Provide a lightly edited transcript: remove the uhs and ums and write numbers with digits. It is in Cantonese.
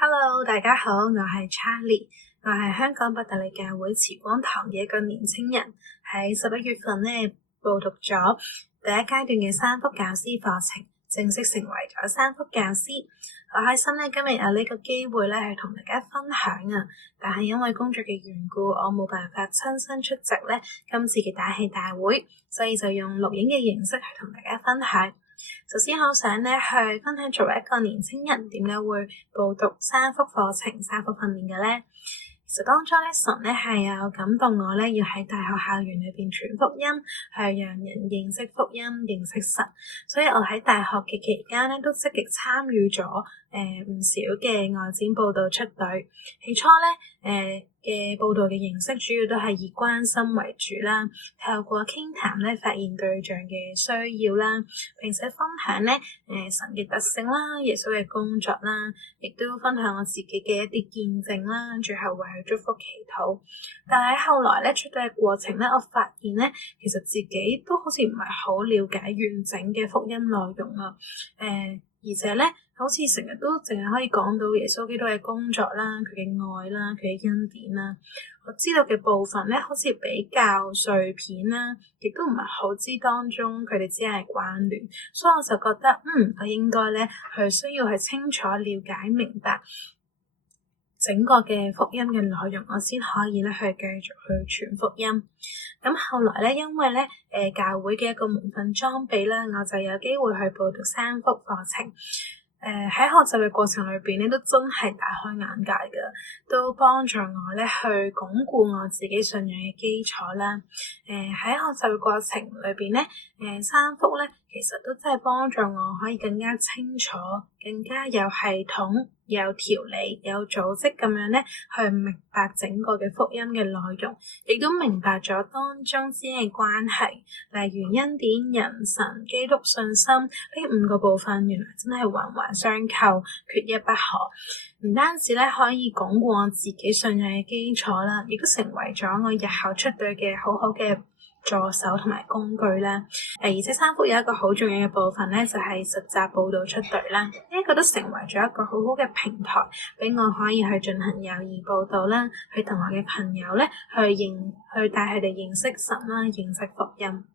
Hello，大家好，我係 Charlie，我係香港伯特利教會慈光堂嘅一個年青人，喺11月份報讀咗第一階段嘅三福教師課程，正式成為咗三福教師。好開心今日有呢個機會去同大家分享啊！但係因為工作嘅緣故，我冇辦法親身出席今次嘅打氣大會，所以就用錄影嘅形式去同大家分享。首先好想去分享作為一個年青人點解會報讀三福課程、三福訓練嘅呢？其實當初神係有感動我要喺大學校園裏邊傳福音，去讓人認識福音、認識神。所以我喺大學嘅期間都積極參與咗唔少嘅外展報道出隊。起初嘅報道嘅形式主要都係以關心為主啦，透過傾談發現對象嘅需要啦，並且分享神嘅特性啦、耶穌嘅工作啦，亦都分享我自己嘅一啲見證啦，最後為佢祝福祈禱。但係後來出隊嘅過程我發現其實自己都好似唔係好了解完整嘅福音內容啊，而且好似成日都淨係可以講到耶穌基督嘅工作啦、佢嘅愛啦、佢嘅恩典啦。我知道嘅部分好似比較碎片啦，亦都唔係好知當中佢哋之間嘅關聯，所以我就覺得我應該需要去清楚了解明白整個嘅福音嘅內容，我先可以去繼續去傳福音。咁後來因為教會嘅一個門訓裝備啦，我就有機會去報讀三福課程。喺學習嘅過程裏邊都真係大開眼界嘅，都幫助我去鞏固我自己信仰嘅基礎啦。喺學習嘅過程裏邊三福其實都真係幫助我可以更加清楚、更加有系統、有條理、有組織咁樣去明白整個嘅福音嘅內容，亦都明白咗當中之間嘅關係，例如恩典、人、神、基督、信心呢5個部分，原來真係環環相扣，缺一不可。唔單止可以鞏固我自己信仰嘅基礎啦，亦都成為咗我日後出隊嘅好好嘅助手同埋工具啦。而且三福有一個好重要嘅部分就係實習報道出隊啦，呢一個都成為咗一個好好嘅平台，俾我可以去進行友誼報道啦，去同我嘅朋友去帶佢哋認識神啦，認識福音。